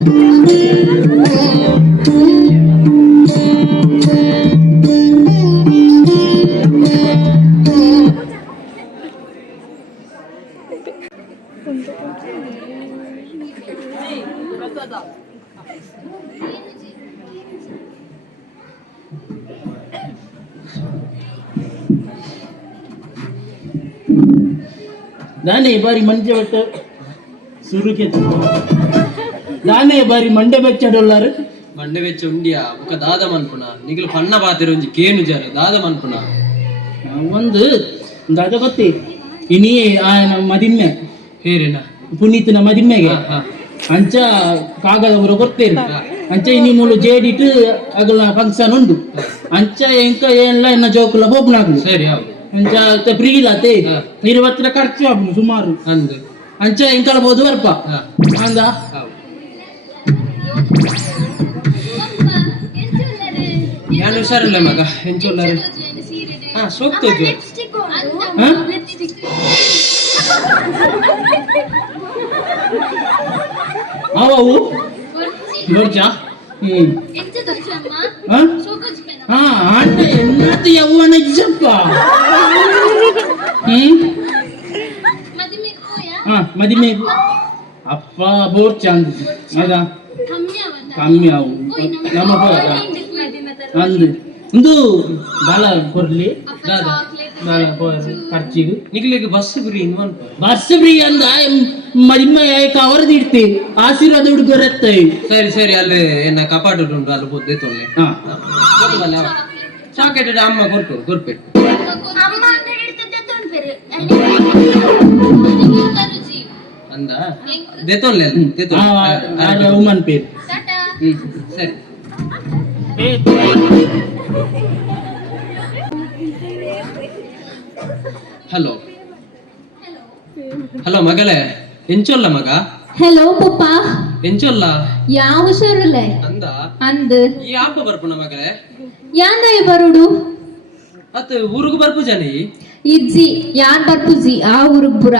दाने बारी मंजे बट शुरू के दाने बारी मंडे बच्चाडोल्लार ಮಂಡೆ ವೆಚ್ಚ ಉಂಡಿಯಾ ಬೊಕ ದಾದಮ್ ಅನ್ಪುನ ನಿಗಲು ಪಣ್ಣ ಪಾತೆರ ಒಂಜಿ ಕೇನು ಜರ ದಾದಮ್ ಅನ್ಪುನ ಒಂದು ದಾದ ಗೊತ್ತಿ ಇನಿ ಆಯನ ಮದಿಮ್ಮೆ ಹೇರೇನ ಪುನೀತನ ಮದಿಮ್ಮೆಗೆ ಅಂಚ ಕಾಗದ ಊರ ಕೊಡ್ತೇನೆ ಅಂಚ ಇನಿ ಮೂಲು ಜೇಡಿಟ್ಟು ಅಗಲ ಫಂಕ್ಷನ್ ಉಂಡು ಅಂಚ ಎಂಕ ಏನ್ಲ ಎನ್ನ ಜೋಕುಲ ಹೋಗ್ನಾಗ್ಲು ಸರಿ ಹೌದು ಅಂಚ ಪ್ರೀಲಾತೆ 20 ಖರ್ಚು ಆಗ್ನು ಸುಮಾರು ಅಂದು ಅಂಚ ಎಂಕಲ ಬೋದು ಬರ್ಪ ಅಂದ ಯಾನು ಹುಷಾರಿಲ್ಲ ಮಗ ಎಂಚುಲ್ಲಾರೆ ಸೋಕ್ತೋಜು ಅವು ನೋಡ್ಚಾ ಆಂಟ ಎನ್ನತ ಯವ್ವನ ಇಜ್ಜಪ್ಪ ಮದಿಮೆ ಅಪ್ಪ ಬೋರ್ ಚಂದ ಅದ ಕಮ್ಮಿ ಅವು ನಮ್ಮ ಅಂದು ಒಂದು ದಾಲ ಕೊರ್ಲಿ ದಾಲ ಖರ್ಚಿಗೆ ನಿಗ್ಲಿಗೆ ಬಸ್ ಫ್ರೀ ಬಸ್ ಫ್ರೀ ಅಂದ ಮದಿಮ್ಮ ಕವರ್ದು ಇಡ್ತಿ ಆಶೀರ್ವಾದ ಹುಡುಗರತ್ತೆ ಸರಿ ಸರಿ ಅಲ್ಲಿ ಎನ್ನ ಕಪಾಟ ಉಂಟು ಅಲ್ಲಿ ಬುದ್ಧಿ ತೊಳ್ಳೆ ಸಾಕೆಟ್ ಅಮ್ಮ ಕೊಟ್ಟು ಕೊರ್ಪೆಟ್ಟು ಅಂದ ದೇತೊಲ್ಲೆ ಉಮನ್ ಪೇರ್ ಸರಿ ಹಲೋ ಹಲೋ ಮಗಳೇ ಎಂಚೊಲ್ಲ ಮಗ ಹಲೋ ಪಪ್ಪ ಎಂಚೊಲ್ಲ ಯಾವ ಹುಷಾರಲ್ಲ ಅಂದ ಅಂದ ಈ ಆಪ ಬರ್ಪುನ ಮಗಳೇ ಯಾಂದ ಬರುಡು ಅತ್ ಊರುಗು ಬರ್ಪು ಜನಿ ಇಜ್ಜಿ ಯಾನ್ ಬರ್ಪುಜಿ ಆ ಊರುಗ್ ಬುರ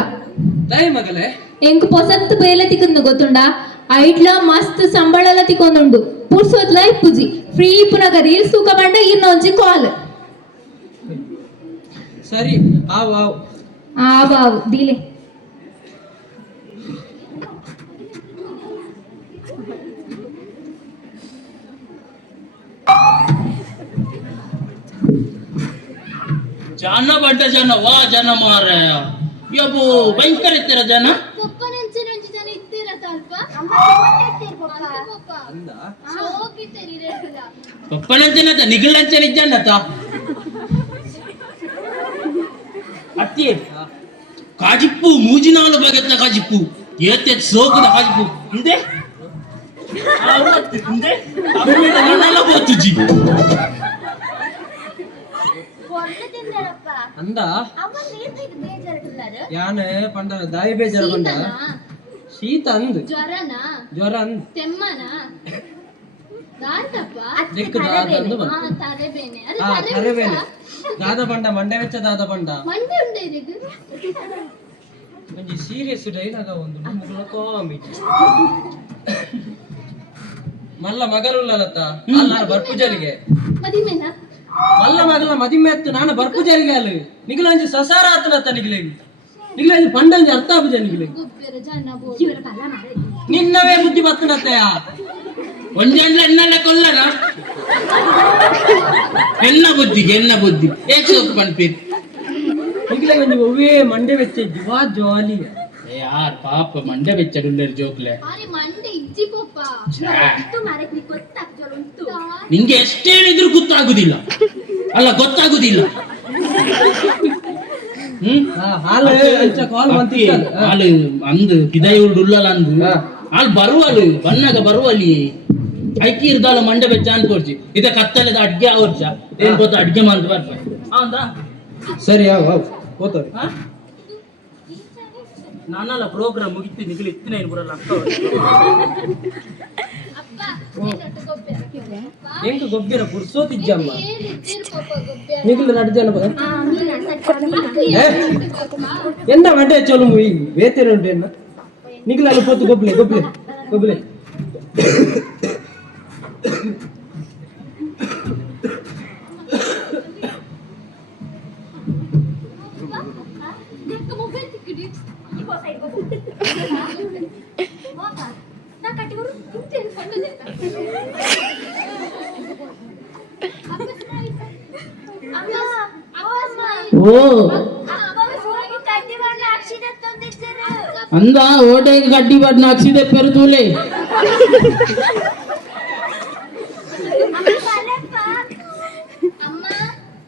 ದಯ ಮಗಳೇ ಎಂಕ್ ಪೊಸತ್ತು ಬೇಲೆ ತಿಕ್ಕಂದು ಗೊತ್ತುಂಡ ಐಟ್ಲ ಮಸ್ತ್ ಸಂಬಳಲ ತಿಕ್ಕೊಂದುಂಡು ಪುರ್ಸೋದ್ಲ ಇಪ್ಪುಜಿ ಫ್ರೀ ಪುನಗ ರೀಲ್ಸ್ ತೂಕ ಬಂಡ ಇನ್ನೊಂಜಿ ಕಾಲ್ ಸರಿ ಆವ್ ಆವ್ ಆವಾವ್ ದಿಲೆ ಜನ ಬಂಡ ಜನ ವಾ ಜನ ಮಾರ ಯಬ್ಬು ಭಯಂಕರ ಇರ್ತಾರ ಜನ ಪಪ್ಪನಂಚನತ ನಿಗಲಂಚನ ಇಜ್ಜನ್ನತ ಅತ್ತಿ ಕಾಜಿಪ್ಪು ಮೂಜಿನಾಲು ಬಗೆತ್ತ ಕಾಜಿಪ್ಪು ಏತೆ ಸೋಕದ ಕಾಜಿಪ್ಪು ಹಿಂದೆ ಹಿಂದೆ ನನ್ನೆಲ್ಲ ಬೋತುಜಿ ಅಂದ ಯಾನೆ ಪಂಡ ದಾಯಿ ಬೇಜಾರ ಬಂದ ಶೀತ ಅಂದ್ ಜ್ವರ ಅಂದ್ ದಾದ ಬಂಡ ಮಂಡೆ ವೆಚ್ಚ ದಾದ ಬಂಡ ಒಂಜಿ ಸೀರಿಯಸ್ ಡೈಲಾಗ ಒಂದು ಮಲ್ಲ ಮಗರುಲ್ಲಲತ್ತ ಅಲ್ಲ ಬರ್ಪುಜರಿಗೆ ಮಲ್ಲ ಮಗಲ ಮದಿಮೆ ಎತ್ತು ನಾನು ಬರ್ಪುಜರಿಗೆ ಅಲ್ಲಿ ನಿಗಲಂಜಿ ಸಸಾರ ಆತನತ್ತ ನಿಗಲೇಗಿ ನಿಗಲಂಜಿ ಪಂಡಂಜಿ ಅರ್ಥ ಆಪುಜ ನಿಗಲೇಗಿ ನಿನ್ನವೇ ಬುದ್ಧಿ ಬತ್ತನತ್ತಯ್ಯ ಒಂಜಂಡ್ಲ ಎನ್ನಲ್ಲ ಕೊಲ್ಲನ ಎನ್ನ ಬುದ್ಧಿ ಏಕ್ ಸೋಕ್ ಪನ್ಪೀರ್ ನಿಗಲೇ ಒಂಜಿ ಒವ್ವೇ ಮಂಡೆ ವೆಚ್ಚ ಜುವಾ ಜಾಲಿ ಯಾರ್ ಪಾಪ ಮಂಡೆ ಬೆಚ್ಚಡುಲ್ಲರ್ ಜೋಕ್ಲೆ ನಿಂಗೆ ಎಷ್ಟೇ ಹೇಳಿದ್ರು ಗೊತ್ತಾಗುದಿಲ್ಲ ಅಲ್ಲ ಗೊತ್ತಾಗುದಿಲ್ಲ ಹಾಲು ಅಂದು ಕಿದೈಯುಡು ಉಲ್ಲಲ ಅಂದು ಹಾಲು ಬರುವಲು ಬಣ್ಣಗ ಬರುವಲ್ಲಿ ಐಕಿ ಇರ್ದಾಲ ಮಂಡೆ ಬೆಚ್ಚ ಅನ್ಕೊಡ್ಸಿ ಇದ ಕತ್ತಲೆದ ಅಡ್ಗೆ ವರ್ಷ ಏನ್ ಗೊತ್ತ ಅಡ್ಗೆ ಮಂದ್ ಬರ್ತ ಹೌದಾ ಸರಿ ಹೋಗ್ತಾರೆ ನಾನಲ್ಲ ಪ್ರೋಗ್ರಾಮ್ ಮುಗಿತು ನಿಗಲಿ ಇತ್ತಿನ ಏನು ಬರಲ್ಲ ಹೆಂಗ ಗೊಬ್ಬಿರ ಪುರ್ಸೋತಿಜ್ಜಮ್ಮ ನಿಗಲು ನಡ್ಜನ ಎಂದ ಮಂಡೆ ಚೋಲು ವೇತೇನು ಉಂಟು ಎನ್ನ ನಿಗಲಲ್ಲಿ ಪೋತು ಗೊಬ್ಲೆ ಓ ಅಂದ ಓಟೆಗೆ ಗಡ್ಡಿ ಬಡ್ನ ಹಾಕ್ಸಿದೆ ಪೆರುತೂಲೆ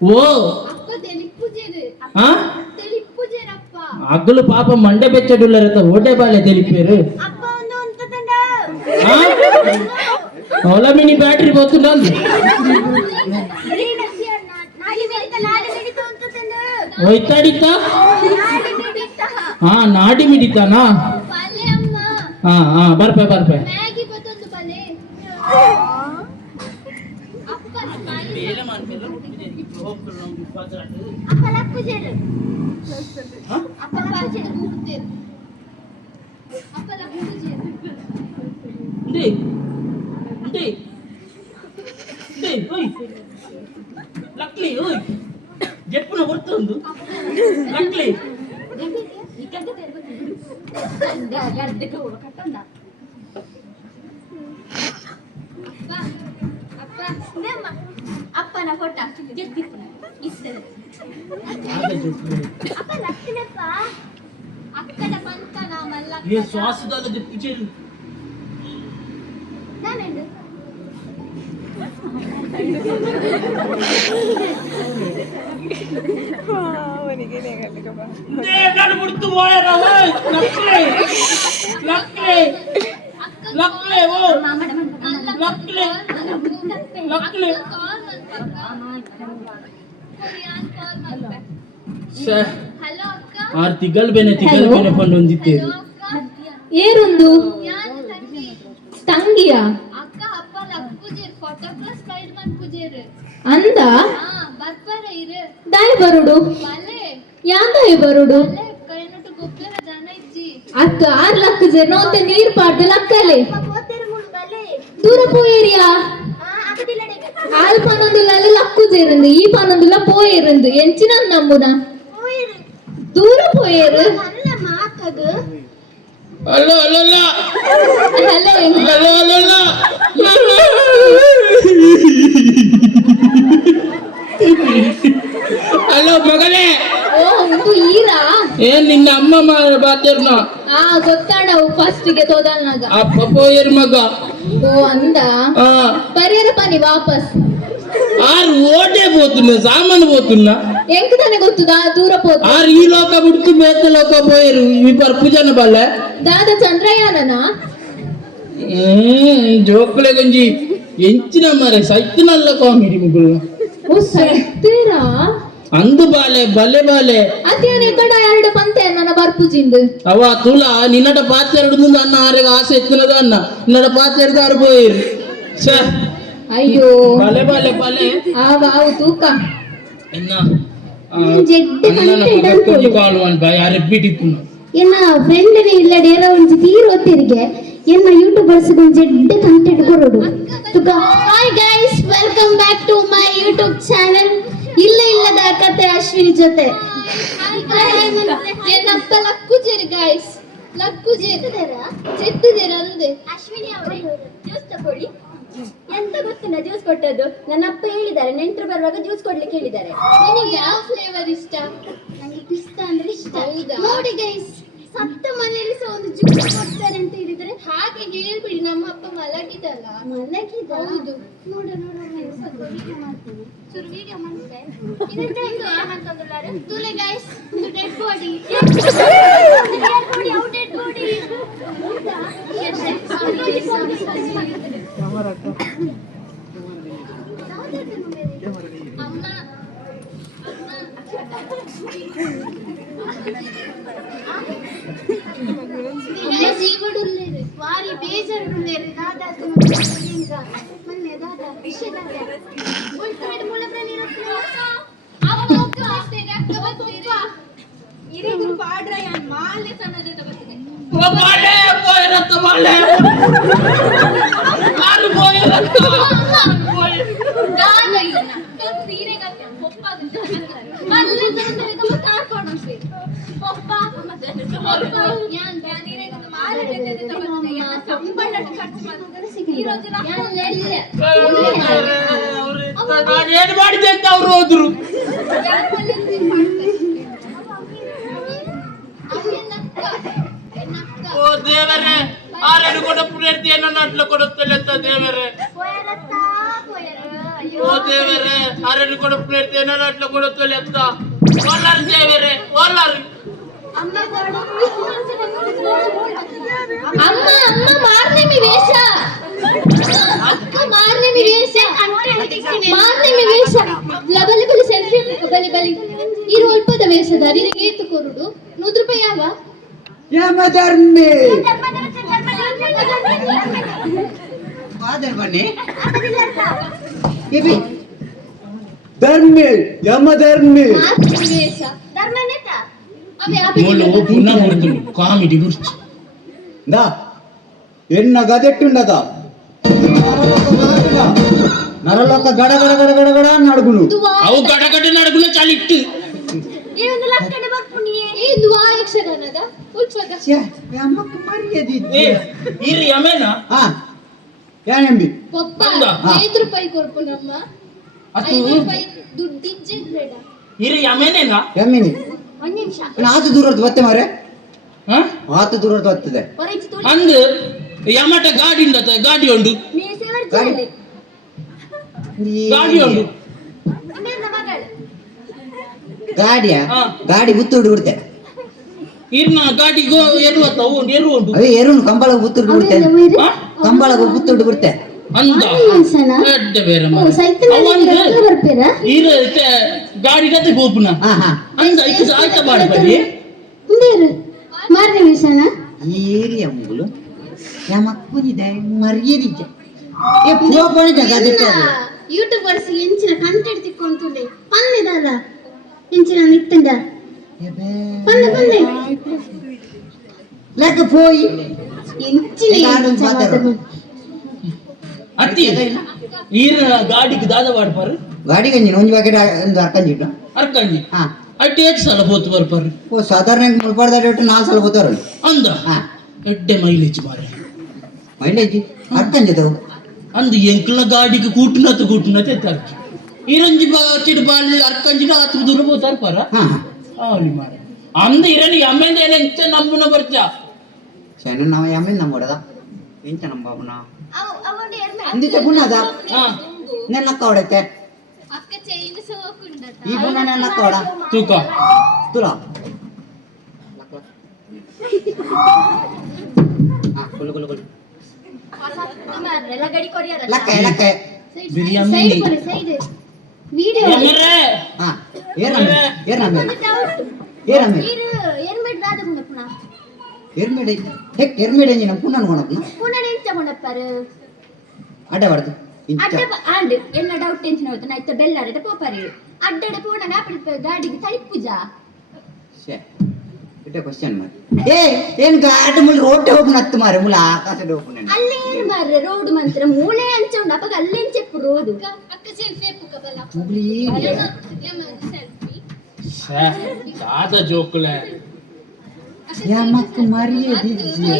ಓ ఆ అగ్గులు పాపం మండే పెచ్చడుల్లరత ఓటే బాలే తెలిపారు ఓలా మినీ బ్యాటరీ పోతుండాలి ಹೋಯ್ತಾಡಿತ್ತ ಹಾ ನಾಡಿ ಮಿಡಿತಾನಾ ಹಾ ಹಾ ಬರ್ಪೆ ಬರ್ಪೆ లక్లీ ఓయ్ చెప్పున గుర్తుంది లక్లీ ಅಪ್ಪನ ಫೋಟೋ ಅಕ್ಕನ ಬಂತ ನಾಮಲ್ಲ ఏ శ్వాసదాల దిప్పిచేరు ನಾನೇನು దేగాడు ముడుతు పోయరా ఓయ్ లక్లీ లక్లీ లక్లీ ఓ లక్లీ లక్లీ ಹಲೋ ಅಕ್ಕ ಆರ್ ತಿಗಲ್ ಬೇನೆ ಫಂಡ್ ಹೊಂದಿತ್ತೇರು ಏರುಂದು ಯಾರು ತಂಗಿ ತಂಗಿಯ ಅಕ್ಕ ಅಪ್ಪ ಲಕ್ಕುಜೇರ್ ಫೋಟೋ ಪ್ಲಸ್ ಸ್ಲೈಡ್ ಮನ್ಕುಜೇರ್ ಅಂದ ಬರ್ಬರ ಇರು ದಾಯ್ ಬರುಡು ಬಲೆ ಯಾಂದಾಯ್ ಬರುಡು ಬಲೆ ಕೈನೊಟ್ಟು ಗೊಬ್ಬರ ಜನ ಇಜ್ಜಿ ಅಕ್ಕ 6 ಲಕ್ಷ ನೋತೆ ನೀರ್ ಪಾಡ್ದು ಲಕ್ಕಲೆ పోతేరు ముడు బలే దూర పోయేరియా అకదిలడే ఆల్ పనొందుల లక్కు చేరింది ఈ పనొందుల పోయేరింది ఎంచిన నమ్మున పోయిరు దూర పోయేరు అల్ల మాకదు hello hello hello hello hello hello మగలే ಓ ಇದು ಈರಾ ಏನ್ ನಿನ್ನ ಅಮ್ಮ ಬಾತೇರ್ನ ಗೊತ್ತಾಡವು ಫಸ್ಟ್ ಗೆ ತೋದಲ್ನಾಗ ಅಪ್ಪ ಪೋಯರ್ ಮಗ ಓ ಅಂದ ఆ ಪರಿಯರ ಪನಿ ವಾಪಸ್ ఆరు ఓటే పోతున్నా సామాను పోతున్నా ಎಂಕ್ ತಾನೆ ಗೊತ್ತುದಾ ದೂರ ಪೋತ ఆరు ఈ లోక బిడుతు మేత లోక పోయారు ఇవి పరుపు జన బల్ల ದಾದ ಚಂದ್ರಯಾನನ జోకులే కొంచి ఎంచిన మరి సైత్తునల్ల కామెడీ ముగ్గురు ಓ ಸತ್ತೀರಾ ಅಂದು ಬಾಲೆ ಬಲ್ಲೆ ಬಾಲೆ ಅದೇನೆ ಕಡ ಎರಡು ಪಂತೆ ನನ್ನ ಬರ್ಪುಜಿಂದು ಅವ ತುಲ ನಿನ್ನಟ ಪಾತ್ರೆಡು ಅನ್ನ ಆರೆಗ ಆಸೆ ಎತ್ತಿನದ ಅನ್ನ ನಿನ್ನಟ ಪಾತ್ರೆಡು ಆರು పోయారు ಛೇ ಅಯ್ಯೋ ಬಾಲೆ ಬಾಲೆ ಬಾಲೆ ಆವು ತೂಕ ಎನ್ನ ಜೆಡ್ಡೆ ಅಣ್ಣನ ಪಕ್ಕಕ್ಕೆ ಕಾಲು ಅಂತ ಯಾರು ಬಿಟ್ಟಿತ್ತು ಎನ್ನ ಫ್ರೆಂಡ್ ಇಲ್ಲ ಡೇರ ಒಂಜಿ ತೀರ್ ಓತಿರಿಗೆ ಎನ್ನ ಯೂಟ್ಯೂಬ್ ಬಳಸಿಕೊಂಡು ಜೆಡ್ಡೆ ಕಂಟೆಂಟ್ ಕೊರೋಡು hi guys welcome back to my YouTube channel ಇಲ್ಲದ ಕತೆ ಅಶ್ವಿನಿ ಜೊತೆ ಏನಪ್ಪ ಲಕ್ಕುಜೇರಿ ಗೈಸ್ ಲಕ್ಕುಜೇರಿ ಚೆತ್ತಿದೇರ ಅಂದೆ ಅಶ್ವಿನಿ ಅವರೇ ಜ್ಯೂಸ್ ತಗೊಳ್ಳಿ ಎಂತ ಗೊತ್ತಿಲ್ಲ ಜ್ಯೂಸ್ ಕೊಟ್ಟದ್ದು ನನ್ನ ಅಪ್ಪ ಹೇಳಿದ್ದಾರೆ ನೆಂಟರು ಬರುವಾಗ ಜ್ಯೂಸ್ ಕೊಡ್ಲಿಕ್ಕೆ ಹೇಳಿದ್ದಾರೆ ನಿನಗೆ ಯಾವ ಫ್ಲೇವರ್ ಇಷ್ಟ ನನಗೆ ಪಿಸ್ತಾ ಅಂದ್ರೆ ಇಷ್ಟ ಹೌದಾ? ನೋಡಿ ಗೈಸ್ ಸತ್ತ ಮನೆಯಲ್ಲಿ ಸಹ ಒಂದು ಜ್ಯೂಸ್ ಕೊಡ್ತಾರೆ ಅಂತ ಹೇಳಿದ್ರೆ ಹಾಗೆ ಹೇಳ್ಬಿಡಿ ನಮ್ಮ ಅಪ್ಪ ಮಲಗಿದಲ್ಲ ಮಲಗಿದ ಹೌದು. ನೋಡ ವಿಡಿಯೋ ಮಾಡ್ತೀನಿ ಚೂರು ವಿಡಿಯೋ ಮಾಡ್ತೆ ಇದೆಂತ ಇದು ಏನಂತಂದ್ರೆ ತುಲೆ ಗೈಸ್ ಇದು ಡೆಡ್ ಬಾಡಿ ಯಾವ ಡೆಡ್ ಬಾಡಿ ಅಮ್ಮ వారి బేజరు లేరు దాదాపు ఇంకా మన దాదా విషయదాద ఉల్టైడ్ మూలప్రని ಇದು ಪಾಡ್ರ ಯಾನ್ ಮಾಲೆ ಸಣ್ಣದೆ ತಗೋತೀನಿ ಬಾಲೆ ಬಾಲೆ ಏನ್ ಮಾಡಿದೆ ಅಂತ ಅವ್ರು ಹೋದ್ರು. ಓ ದೇವರೇ, ಆರೇನು ಕೊಡಪ್ಪು ನನ್ನ ಅಟ್ಲ ಕೊಡುತ್ತಲ್ಲ ಅಂತ ದೇವರೇ. ಓ ದೇವರೇ, ಆರೇನು ಕೊಡಪ್ಪು ನನ್ನ ಅಟ್ಲ ಕೊಡುತ್ತಲ್ಲ ಅಂತ ಓಲಾರು ದೇವರೇ, ಓಲಾರು. ಅಮ್ಮ ಅಮ್ಮ ಮಾರನೇ ಮಿ ವೇಷ, ಅಕ್ಕ ಮಾರನೇ ಮಿ ವೇಷ, ಮಾರನೇ ಮಿ ವೇಷ. ಬಲಿ ಬಲಿ ಸೆಲ್ಫಿ ಬಲಿ ಬಲಿ. ಈ ಅಲ್ಪದ ವೇಷದ ನಿನಗೆ ಏತು ಕೊರುಡು 100 ರೂಪಾಯಿ ಯಾವ ಯಮಧರ್ಮಿ ಫಾದರ್ ಬನ್ನಿ ಇಬಿ ಧರ್ಮಿ ಯಮಧರ್ಮಿ ಮಾರನೇ ವೇಷ ಧರ್ಮನೇತ ಅವೇ മോള് പുനഃ കൊടുക്കുന്നു ಕಾಮಿಡಿ ಗುರ್ಚಿ దా ఎన్న గదెట్టుండదా నరలోక గడ గడ గడ గడ గడ నడుగును ಅವು ಗಡಗಡ ನಡುಗುನ ಚಾಲಿಟ್ಟು ಈ ಒಂದು ಲಕ್ಷಣ ಬರ್ಪುಣಿಯೇ ಈ ದುವಾ ಯಕ್ಷಗಾನದ ಉಲ್ಪದ ಛೇ ಯಮ್ಮಕ್ಕೆ ಮರ್ಯಾದಿದ್ದೆ ಇರಿ ಯಮೇನ ಹಾ ಯಾನೆಂಬಿ ಪಪ್ಪ ಬಂದ? 5 ರೂಪಾಯಿ ಕೊರ್ಪುನಮ್ಮ ಅದು 5 ರೂಪಾಯಿ ದುಡ್ಡಿಜ್ಜೆ ಬೇಡ ಇರಿ ಯಮೇನೇನಾ ಯಮ್ಮಿನಿ ಒಂದು ನಿಮಿಷ ಆತು ದೂರದ ಬತ್ತೆ ಮಾರೆ ಹ ಆತು ದೂರದ ಬರ್ತದೆ ಹೊರಗೆ ತುಳಿ ಅಂದ್ ಯಮಟ ಗಾಡಿ ಉಂಡತ ಗಾಡಿ ಉಂಡು ಮೀಸೆ ವರ್ಜಲ್ಲಿ ಗಾಡಿ ಉಂಡು ಅಮೇನ ಮಗಳು ಗಾಡಿಯ ಹಾ. ಗಾಡಿ ಬುತ್ತುಡು ಬಿಡ್ತೆ ಇರ್ನ ಗಾಡಿ ಎರುವತ್ತ ಎರು ಉಂಡು ಅವೇ ಏರುನು ಕಂಬಳ ಬುತ್ತುಡು ಬಿಡ್ತೆ ಹ? ಕಂಬಳ ಬುತ್ತುಡು ಬಿಡ್ತೆ ಅಂದ ಮನುಷ್ಯನ ಎಡ್ಡೆ ಬೇರೆ ಓ ಸೈತನ ಬರ್ಪೇರಾ ಇರ ಗಾಡಿ ಗತೆ ಗೋಪುನ ಹಾ ಹಾ ಅಂದ ಇದು ಆಯ್ತ ಮಾಡ್ಬಾರಿ ಮುಂದೇರು ಮಾರನೇ ವೇಷನ ಏರಿಯ ಮುಗುಲು ಯಮಕ್ಕುನಿದೆ ಮರ್ಯಾದಿದ್ದೆ ಏ ಪೋಪಣಿದ ಗದೆಟ್ಟ ಯೂಟ್ಯೂಬರ್ಸ್ ಎಂಚಿನ ಕಂಟೆಂಟ್ ತಿಕ್ಕೊಂತುಂಡೆ ಪನ್ನೆದಲ್ಲ ಎಂಚಿನ ನಿತ್ತಂಡ ಪನ್ನೆ ಪನ್ನೆ ಲೆಕ್ಕ ಪೋಯಿ ಎಂಚಿನ ಗಾಡಿ ಮಾತಾಡು. ಅತ್ತಿ ಈರ ಗಾಡಿಗೆ ದಾದ ಮಾಡ್ಪಾರು ಗಾಡಿ ಗಂಜಿನ ಒಂಜಿ ಬಕೆಟ್ ಒಂದು ಅರ್ಕಂಜಿಟ್ಟು ಅರ್ಕಂಜಿ ಹಾ ಅಟ್ಟಿ ಹೆಚ್ಚು ಸಲ ಹೋತು ಬರ್ಪಾರು ಓ ಸಾಧಾರಣ ಮುಳ್ಪಾಡ್ದ ರೇಟು 4 ಸಲ ಹೋತಾರ ಅಂದ ಹಾ ಎಡ್ಡೆ ಮೈಲೇಜ್ ಮಾರೆ ಮೈಲೇಜ್ ಅರ್ಕಂಜದವು ಅಂದ್ ಎಂಕ್ಲ ಗಾಡಿಗೆ ಕೂಟುನತ ಎತ್ತಾರ್ಕಿ ಈರಂಜಿ ಚಿಡುಪಾಲಿ ಅರ್ಕಂಜಿನ ಹತ್ತು ದೂರ ಹೋತಾರ ಪರ ಹಾ ಹಾ ಅವಲಿ ಮಾರೆ ಅಂದ ಇರಲಿ ಅಮ್ಮೆಂದ ಏನ ಇಂತ ನಮ್ಮನ ಬರ್ತ ಸಣ್ಣ ನಾವು ಯಾಮೇಲೆ ನಮ್ಮೋಡದ ಎಂತ ನಮ್ಮ ಬಾಬುನ ಅವನು ಎರ್ಮೆ ಅಂದಿದ್ದೆ ಬುಣ್ಣದ ಹಾ ನೆನ್ನಕ್ಕ ಹೊಡೈತೆ ಅಕ್ಕ ಚೈನ್ ಸೋಕುಂಡತ ಈ ಬುಣ್ಣ ನೆನ್ನಕ್ಕ ಹೊಡ ತೂಕ ತುಲ ಹಾ ಕುಲು ಕುಲು ಕುಲು ಎಲ್ಲ ಗಡಿ ಕೊರಿಯರ ಲಕ್ಕ ಲಕ್ಕ ಬಿರಿಯಾನಿ ಸೈಡ್ ವಿಡಿಯೋ ಎಮರೆ ಹಾ ಏರಮ್ಮೆ ಏರಮ್ಮೆ ಏರಮ್ಮೆ ನೀರು ಎರ್ಮೆಡ್ ದಾದ ಗುಣಪುನ ಎರ್ಮೇಡೆ ಹೆಕ್ ಎರ್ಮೇಡೆ ನಮ್ಮ ಪುಣ್ಣನ ಕೊಣಪ್ಪ ಪುನಃ ಎಂಚ ಗುಣಪ್ಪರು ಅಡ್ಡ ಬರ್ತದೆ ಇಂಚ ಅಡ್ಡ ಆಂಡ್ ಎನ್ನ ಡೌಟ್ ಟೆನ್ಷನ್ ಹೋಯ್ತು ನಾ ಇತ್ತ ಬೆಲ್ಲಾಡದ ಪೋಪರಿ ಅಡ್ಡಡ ಪೂರ್ಣ ನಾಪಡ ಗಾಡಿಗೆ ತಳಿ ಪೂಜಾ ಶೇ ಇಟ್ಟ ಕ್ವಶ್ಚನ್ ಮಾರಿ ಏ ಏನ್ ಗಾಡಿ ಮುಳ್ಳು ರೋಡ್ ಹೋಗ್ನ ಹತ್ತು ಮಾರೆ ಮುಳ್ಳು ಆಕಾಶದ ಹೋಗ್ನ ಅಲ್ಲೇ ಮಾರ್ರೆ ರೋಡ್ ಮಂತ್ರ ಮೂಳೆ ಅಂಚ ಉಂಡು ಅಪ್ಪಗ ಅಲ್ಲೇ ಚೆಪ್ಪು ರೋಡು ಅಕ್ಕ ಸೆಲ್ಫಿ ಪುಕ್ಕ ಬಲ್ಲ ಮುಗ್ಲಿ ಸೆಲ್ಫಿ ದಾದ ಜೋಕುಲೆ ಯಮಕ್ ಮರ್ಯಾದಿದ್ದೆ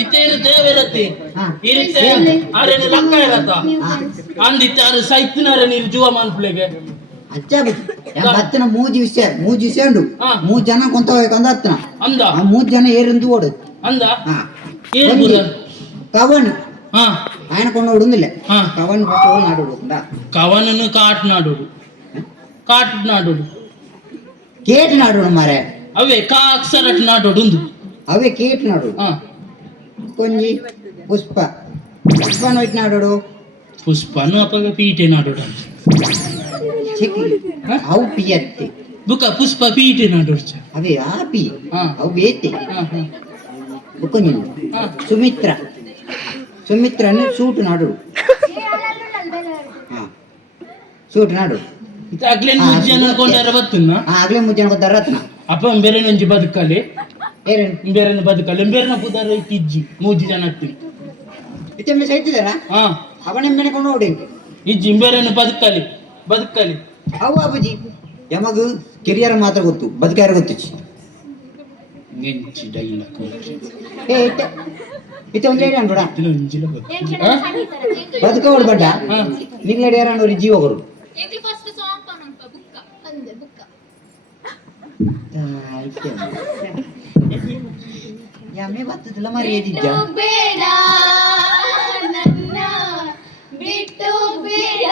ಇತ್ತೇನು ದೇವರತ್ತಿ ಹಾ. ಇರುತ್ತೆ ಆರೇನು ಲಕ್ಕ ಇರತ್ತ ಅಂದಿತ್ತಾರು ಸೈತಿನಾರೆ ನೀರು ಜೀವ ಮಾನ್ಪ್ಲೆಗೆ ಅಜ್ಜ ಹತ್ತನ ಮೂಜಿ ವಿಷಯ ಉಂಡು ಹಾ. 3 ಜನ ಕೊಂತ ಹೋಯ್ಕೊಂಡ ಹತ್ತನ ಅಂದ ಆ 3 ಜನ ಏರಂದು ಓಡು ಅಂದ ಹಾ ಏನ್ ಬುದ ಕವನ್ ಹಾ ఆయన ಕೊಂಡ ಓಡುಂದಿಲ್ಲ ಹಾ ಕವನ್ ಫಸ್ಟ್ ಓಲ್ ನಾಡೋಡುಂಡ ಕವನನ್ನು ಕಾಟ್ ನಾಡೋಡು ಕೇಟ್ ನಾಡೋಡು ಮಾರೆ ಅವೇ ಕಾ ಅಕ್ಷರ ನಾಡೋಡು ಒಂದು ಅವೇ ಕೇಟ್ ನಾಡೋಡು ಹಾ ಕೊಂಜಿ ಪುಷ್ಪನ ಹೋಯ್ತು ನಾಡೋಡು ಪುಷ್ಪನು ಅಪ್ಪಗ ಪೀಟೆ ನಾಡೋಡು ಚಿಕ್ಕಿ ಹಾ? ಅವು ಪಿಯತ್ತೆ ಬುಕ್ಕ ಪುಷ್ಪ ಪೀಟೆ ನಾಡೋಡು ಅವೇ ಆಪಿ ಹಾ. ಅವು ಬೇತೆ ಹಾ ಹಾ ಬುಕ್ಕೊಂಜಿ ಹಾ ಸುಮಿತ್ರನು ಸೂಟ್ ನಾಡೋಡು ಹಾ ಸೂಟ್ ನಾಡೋಡು ಇದು ಆಗ್ಲೇ ಮುಜ್ಜನ ಕೊಂಡಾರ ಬತ್ತನ್ನ ಆಗ್ಲೇ ಮುಂಜಾನೆ ಗೊತ್ತಾರ ರತ್ನ ಅಪ್ಪ ಬೇರೆ ನಂಜಿ ಬದುಕಲಿ ಏರೇನು ಬೇರೆ ಬದುಕಲಿ ಬೇರೆ ಪುದಾರ ಇಜ್ಜಿ ಮೂಜಿ ಜನ ಹತ್ತಿ ಇತ್ತೆ ಸೈತಿದಾರ ಹಾ ಅವನ ಮೆಣಕೊಂಡು ಓಡಿ ಈ ಜಿಂಬೇರನ್ನು ಬದುಕಲಿ ಬದುಕಲಿ. ಅವು ಅಪ್ಪಾಜಿ ಯಮಗ ಕೆರಿಯರ್ ಮಾತ್ರ ಗೊತ್ತು, ಬದುಕಾರ ಗೊತ್ತಿಚ್ಚಿ. ನೆಂಚಿ ಡೈಲಾಗ್ ಏ ಇತ್ತೆ ಒಂದು ಹೇಳಿ ಅನ್ಬೇಡ, ಇಂಜಿಲ ಬದುಕೋಡು ಬಡ್ಡ ನಿಗ್ಲಡಿ ಯಾರು ಜೀವ ಕೊಡು. ಯಮ್ಮೆ ಬರ್ತದಲ್ಲ ಮರ್ಯಾದಿದ್ದ ಬೇಡ ನನ್ನ ಬಿಟ್ಟು ಬೇಡ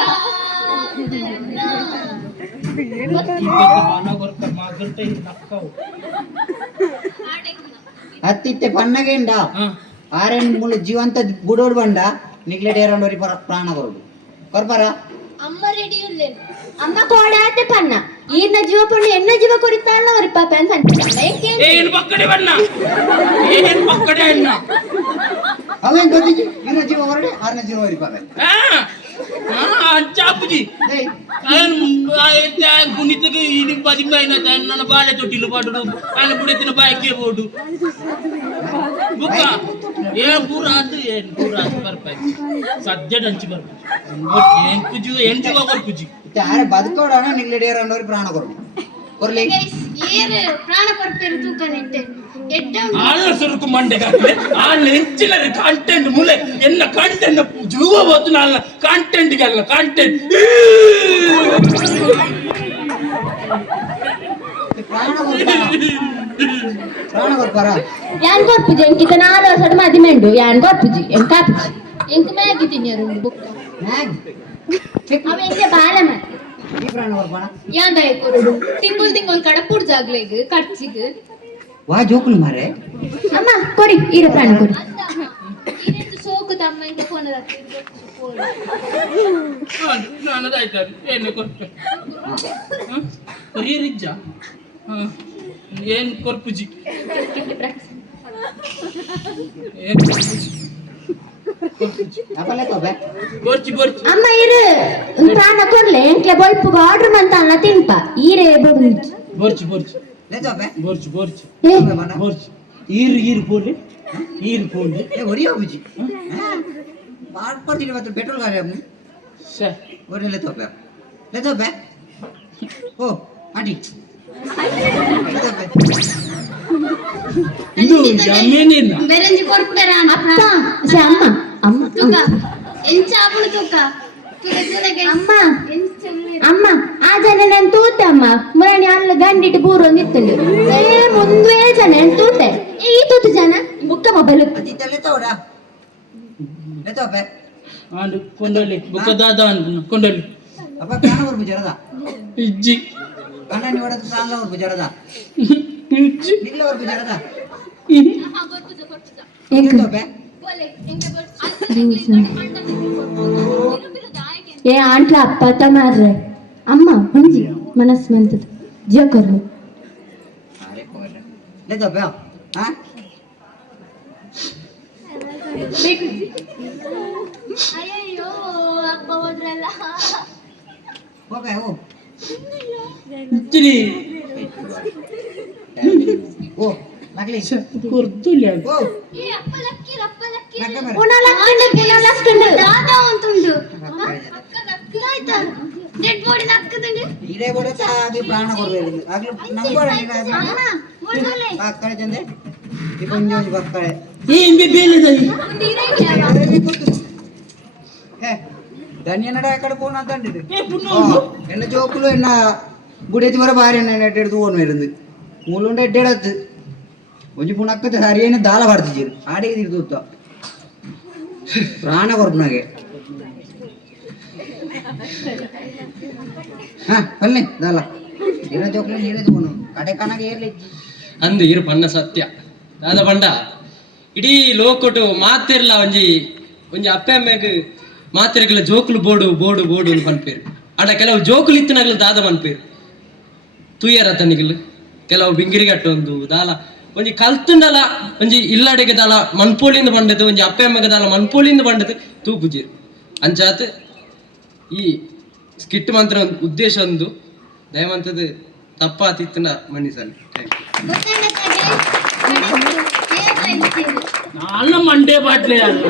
ಹತ್ತಿತ್ತೆ ಪನ್ನಗೆಂಡ ಆರೆಂಡು ಮುಳ್ಳು ಜೀವಂತ ಬುಡೋಡು ಬಂಡ ನಿಗ್ಲೆಡ್ ಏರಂಡೋರಿ ಪ್ರಾಣ ಕೊರಡು ಕೊರ್ಬಾರ ಅಮ್ಮ ರೆಡಿ ಇರ್ಲಿ ಅಮ್ಮ ಕೋಡಾತೆ ಪನ್ನ ಈನ ಜೀವ ಪುಣ್ಣ ಎನ್ನ ಜೀವ ಕೊರಿತಾಳ ಅವ್ರ ಪಾಪ ಅಂತ ಏನು ಪಕ್ಕಡೆ ಬಣ್ಣ ಏನು ಪಕ್ಕಡೆ ಅಣ್ಣ ಅವೇನ್ ಗೊತ್ತಿತ್ತು ಇರೋ ಜೀವ ಹೊರಡೆ ಆರನೇ ಜೀವ ಹೊರಿ ಪಾಪ ಅಂಚಾಪುಜಿ ಕುಣಿತಗೆ ಇದು ಬದಿಮ ನನ್ನ ಬಾಳೆ ತೊಟ್ಟಿಲು ಪಾಡು ఆయన ಬುಡತಿನ ಬಾಯಕ್ಕೆ ಬೋಡು ಬುಕ್ಕ ಏನ್ ಪೂರಾತು ಬರ್ಪಾಯಿ ಸದ್ಯ ದಂಚಿ ಬರ್ಪಾಯಿ ಎಂಟು ಬರ್ಪುಜಿ ಆರೆ ಬದುಕೋಡಣ ನಿಗ್ಲೆಡ್ ಏರಂಡೋರಿ ಪ್ರಾಣ ಕೊರಡು ಕೊರ್ಲಿ ಏರು ಪ್ರಾಣ ಕೊರ್ಪೇರು ತೂಕ ನೆಟ್ಟೆ ಆಳ ಸುರುಕು ಮಂಡೆಗಾಗ್ಲೆ ಆಳ ಹೆಂಚಿನ ಕಾಂಟೆಂಟ್ ಮುಲೆ ಎನ್ನ ಕಾಂಟೆಂಟ್ ಜೀವ ಹೋತು ನಾಳ ಕಾಂಟೆಂಟ್ಗಲ್ಲ ಕಾಂಟೆಂಟ್ ಪ್ರಾಣ ಕೊರ್ಪಾರ ಯಾನ್ ಕೊರ್ಪುಜಿ ಎಂಕಿತ 4 ವರ್ಷದ ಮದಿಮೆಂಡು ಯಾನ್ ಕೊರ್ಪುಜಿ ಎಂಕಾಪುಜಿ ಎಂಕ ಮ್ಯಾಗಿ ತಿನ್ಯರು ಬುಕ್ಕ ಅವ ಎಂಗೆ ಬಾಳ ಮಾಡಿ ಈ ಪ್ರಾಣ ಕೊರ್ಪಾಣ ಯಾನ್ ದಯ ಕೊರುಡು ತಿಂಗುಲ್ ಕಡ ಪುಡ್ಜಾಗ್ಲೆಗ್ ಖರ್ಚಿಗ್ ವಾ ಜೋಕುಲು ಮಾರೆ ಅಮ್ಮ ಕೊಡಿ ಈರ ಪ್ರಾಣ ಕೊಡಿ ಇರೆಂದು ಸೋಕು ತಮ್ಮ ಇಂಕ ಫೋನ್ ನಾನದಾಯ್ತಾರೆ ಏನು ಕೊರ್ಪೆ ಕೊರಿಯರಿಜ್ಜ ಏನು ಕೊರ್ಪುಜಿ ಅಪಲೆ ತೋಬೆ ಬೋರ್ಚಿ ಬೋರ್ಚಿ ಅಮ್ಮ ಇರು ಪ್ರಾಣ ಕೊರ್ಲೆ ಎಂಕ್ಲೆ ಬೊಲ್ಪುಗ ಆರ್ಡರ್ ಮಂತಾನ ತಿನ್ಪ ಈರೆ ಬೊಡು ಬೋರ್ಚಿ ಬೋರ್ಚಿ ले तोबे ಬೋರ್ಚಿ ಬೋರ್ಚಿ ಏ ಬೋರ್ಚಿ ಈರು ಪೋಲೆ ಈರು ಪೋಲೆ ए ओरिया बुजी बार पर दिन में पेट्रोल गाड़ी अपने ಸೇ ओरे ले तोबे ओ आंटी ले तोबे ಇದು ಜಮೀನಿನ ಬೆರಂಜಿ ಕೊರ್ಪೇರ ಅಪ್ಪ ಸೆ ಅಮ್ಮ ಅಮ್ಮ ತೂಕ ಎಂಚ ಆಪುಳು ತೂಕ ಅಮ್ಮ ಅಮ್ಮ ಆ ಜನ ನಾನು ತೂತೆ ಅಮ್ಮ ಮುರಣಿ ಅಲ್ಲ ಗಂಡಿಟ್ಟು ಬೂರು ನಿತ್ತಂಡು ಮುಂದೆ ಜನ ತೂತೆ ಈ ತೂತು ಜನ ಬುಕ್ಕ ಮೊಬೈಲ್ अजी ले तोड़ा ले तोबे ಆಂಡು ಕೊಂಡಲಿ ಬುಕ್ಕದಾದ ಕೊಂಡಲಿ अब प्राण और बुजरदा ಇಜ್ಜಿ गाना नहीं वड़ा तो प्राण और बुजरदा ಇಜ್ಜಿ निकले और बुजरदा ಏಕ ले तोबे ಏ ಆಂಟ್ಲ ಅಪ್ಪ ತಮಾರ್ರೆ ಅಮ್ಮ ಮಂಜಿ ಮನಸ್ ಮಂತದ ಜೀವ ಕೊರ್ಲು अरे कोई ले तोबे हां ಅಯ್ಯಯ್ಯೋ ಅಪ್ಪ ಹೋದ್ರಲ್ಲ ओके ओ ಇಜ್ಜಿ ओ नकली ಕೊರ್ದುಲ್ಯ ओ ಏ ಅಪ್ಪ ಲಕ್ಕಿರ नक्के मेरे ಪುನಃ ದಾದಾ ಅಂತುಂಡು ಅಕ್ಕ ಲಕ್ಕಿರಾಯ್ತ ಡೆಡ್ ಬಾಡಿ ನಕ್ಕದಂಡು इरे बोले ता आगे प्राण ಕೊರಬೇಕು ಆಗ್ಲೂ ನಂಬೋಡ ನೀನು ಅಮ್ಮ ಮುಳ್ಳುಲೆ ಬಾಕ್ಕಳೆ ಚಂದೆ ಈ ಕೊಂಜೋಜಿ ಬಾಕ್ಕಳೆ ಏನ್ಗೆ ಬೇಲೆದೈ ಏ ಧನ್ಯನಡ ಅಕಡೆ ಫೋನ್ ಅಂತಂಡಿದ್ದು ಏ ಪುಣ್ಣ എന്ന ജോക്കുలు എന്ന ഗുഡേത്തി വരെ ഭാര്യ എന്നെ എടുത്ത് പോകുന്നു വരുന്നത് മൂലുകൊണ്ട് എട്ടെടുത്ത് ಒಂಜಿ ಪುಣಕ್ಕത്തെ ಹರಿಯೇನೆ ದಾಲ ಬರ್ತಿದ್ದೀರಿ ಆಡಿಗೆ ತಿರ್ದೂತ ಪ್ರಾಣ ಕೊರ್ಪನಾಗೆ ಹಾ ಬನ್ನಿ ದಾಲ ಇರೋ ಜೋಕ್ಲೆ ನೀರೇ ತಗೊಂಡು ಕಡೆ ಕಣಗೆ ಏರ್ಲಿ ಅಂದು ಇರು ಪಣ್ಣ ಸತ್ಯ ದಾದ ಪಂಡ ಇಡೀ ಲೋಕೊಟ್ಟು ಮಾತಿರ್ಲ ಒಂಜಿ ಅಪ್ಪೆ ಅಮ್ಮೆಗ್ ಮಾತಿರಗಲ ಜೋಕುಲು ಬೋಡು ಅಂತ ಪನ್ಪೇರು ಅಡ ಕೆಲವು ಜೋಕುಲು ಇತ್ತಿನಾಗಲ ದಾದ ಪನ್ಪೇರು ತೂಯರ ತನಿಗಲು ಕೆಲವು ಬಿಂಗಿರಿಗಟ್ಟೊಂದು ದಾಲ ಒಂಜಿ ಕಲ್ತುಂಡಲ ಒಂಜಿ ಇಲ್ಲಡೆಗೆ ದಾಲ ಮನ್ಪೋಳಿಂದ ಬಂಡದು ಒಂಜಿ ಅಪ್ಪೆ ಅಮ್ಮೆಗೆ ದಾಲ ಮನ್ಪೋಳಿಂದ ಬಂಡದು ತೂಪುಜೀರು ಅಂಚಾತ್ ಈ ಸ್ಕಿಟ್ ಮಂತ್ರ ಉದ್ದೇಶ ಒಂದು ದಯವಂತದ ತಪ್ಪಾತಿತ್ತಿನ ಮನ್ನಿಸಲಿ ನಾಲ್ನ ಮಂಡೇ ಬಾಟ್ಲೆ ಅಲ್ಲ